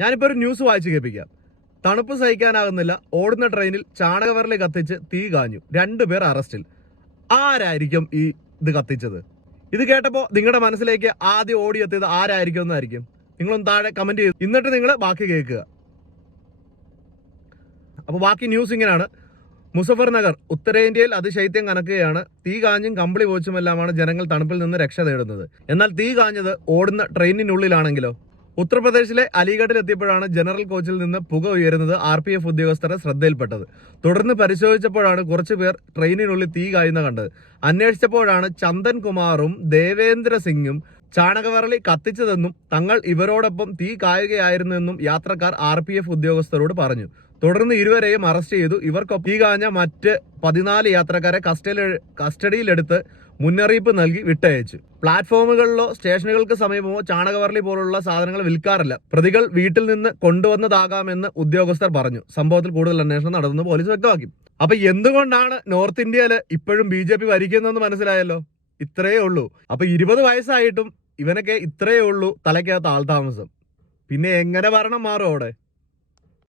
ഞാനിപ്പോൾ ഒരു ന്യൂസ് വായിച്ചു കേൾപ്പിക്കാം. തണുപ്പ് സഹിക്കാനാകുന്നില്ല. ഓടുന്ന ട്രെയിനിൽ ചാണകവരളി കത്തിച്ച് തീ കാഞ്ഞു. രണ്ടുപേർ അറസ്റ്റിൽ ആരായിരിക്കും ഈ ഇത് കത്തിച്ചത്? ഇത് കേട്ടപ്പോൾ നിങ്ങളുടെ മനസ്സിലേക്ക് ആദ്യം ഓടിയെത്തിയത് ആരായിരിക്കും എന്നായിരിക്കും. നിങ്ങളൊന്ന് താഴെ കമന്റ് ചെയ്തു എന്നിട്ട് നിങ്ങൾ ബാക്കി കേൾക്കുക. അപ്പോൾ ബാക്കി ന്യൂസ് ഇങ്ങനെയാണ്. മുസഫർ നഗർ ഉത്തരേന്ത്യയിൽ അതിശൈത്യം കനക്കുകയാണ്. തീ കാഞ്ഞും കമ്പിളി പോച്ചുമെല്ലാമാണ് ജനങ്ങൾ തണുപ്പിൽ നിന്ന് രക്ഷ തേടുന്നത് എന്നാൽ തീ കാഞ്ഞത് ഓടുന്ന ട്രെയിനിനുള്ളിലാണെങ്കിലോ ഉത്തർപ്രദേശിലെ അലിഗഡിൽ എത്തിയപ്പോഴാണ് ജനറൽ കോച്ചിൽ നിന്ന് പുക ഉയരുന്നത് ആർ പി എഫ് ഉദ്യോഗസ്ഥരെ ശ്രദ്ധയിൽപ്പെട്ടത്. തുടർന്ന് പരിശോധിച്ചപ്പോഴാണ് കുറച്ചുപേർ ട്രെയിനിനുള്ളിൽ തീ കായുന്ന കണ്ടത്. അന്വേഷിച്ചപ്പോഴാണ് ചന്ദൻ കുമാറും ദേവേന്ദ്ര സിംഗും ചാണകവറളി കത്തിച്ചതെന്നും തങ്ങൾ ഇവരോടൊപ്പം തീ കായുകയായിരുന്നെന്നും യാത്രക്കാർ ആർ പി എഫ് ഉദ്യോഗസ്ഥരോട് പറഞ്ഞു. തുടർന്ന് ഇരുവരെയും അറസ്റ്റ് ചെയ്തു. ഇവർക്കൊപ്പം തീ കാഞ്ഞ മറ്റ് പതിനാല് യാത്രക്കാരെ കസ്റ്റഡിയിൽ കസ്റ്റഡിയിലെടുത്ത് മുന്നറിയിപ്പ് നൽകി വിട്ടയച്ചു. പ്ലാറ്റ്ഫോമുകളിലോ സ്റ്റേഷനുകൾക്ക് സമീപമോ ചാണകവർലി പോലുള്ള സാധനങ്ങൾ വിൽക്കാറില്ല. പ്രതികൾ വീട്ടിൽ നിന്ന് കൊണ്ടുവന്നതാകാമെന്ന് ഉദ്യോഗസ്ഥർ പറഞ്ഞു. സംഭവത്തിൽ കൂടുതൽ അന്വേഷണം നടന്നു പോലീസ് വ്യക്തമാക്കി. അപ്പൊ എന്തുകൊണ്ടാണ് നോർത്ത് ഇന്ത്യയിൽ ഇപ്പോഴും ബി ജെ പി ഭരിക്കുന്നതെന്ന് മനസ്സിലായല്ലോ? ഇത്രയേ ഉള്ളൂ. അപ്പൊ ഇരുപത് വയസ്സായിട്ടും ഇവനൊക്കെ ഇത്രയേ ഉള്ളൂ തലയ്ക്കകത്ത് ആൾതാമസം പിന്നെ എങ്ങനെ ഭരണം മാറും അവിടെ?